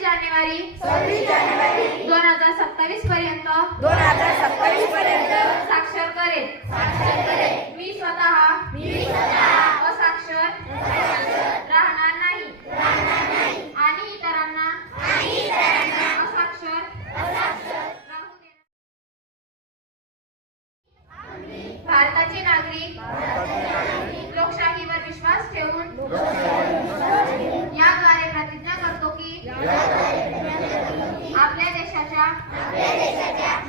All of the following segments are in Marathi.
जानेवारी 2027 पर्यंत साक्षर करेल। मी स्वतः असाक्षर राहणार नाही आणि इतरांना असाक्षर राहू देणार। भारताचे नागरिक लोकशाहीवर विश्वास ठेवून याद्वारे प्रतिज्ञा करतो की आपल्या देशाच्या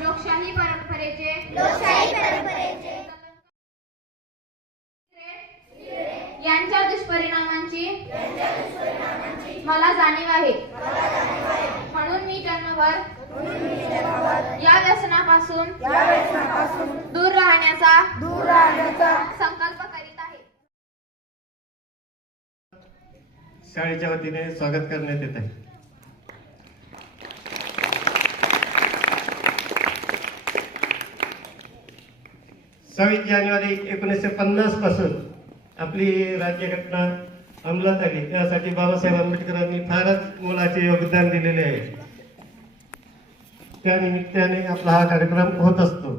लोकशाही परंपरेचे यांच्या दुष्परिणामांची मला जाणीव आहे। म्हणून मी जन्मभर या व्यसनापासून दूर राहण्याचा संकल्प करीत आहे। शाळेच्या वतीने स्वागत करण्यात येत आहे। 26 जानेवारी 1950 पासून आपली राज्यघटना अंमलात आली, त्यासाठी बाबासाहेब आंबेडकरांनी फारच मोलाचे योगदान दिलेले आहे। त्या निमित्ताने आपला हा कार्यक्रम होत असतो।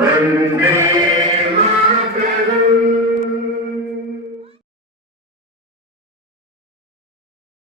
Vande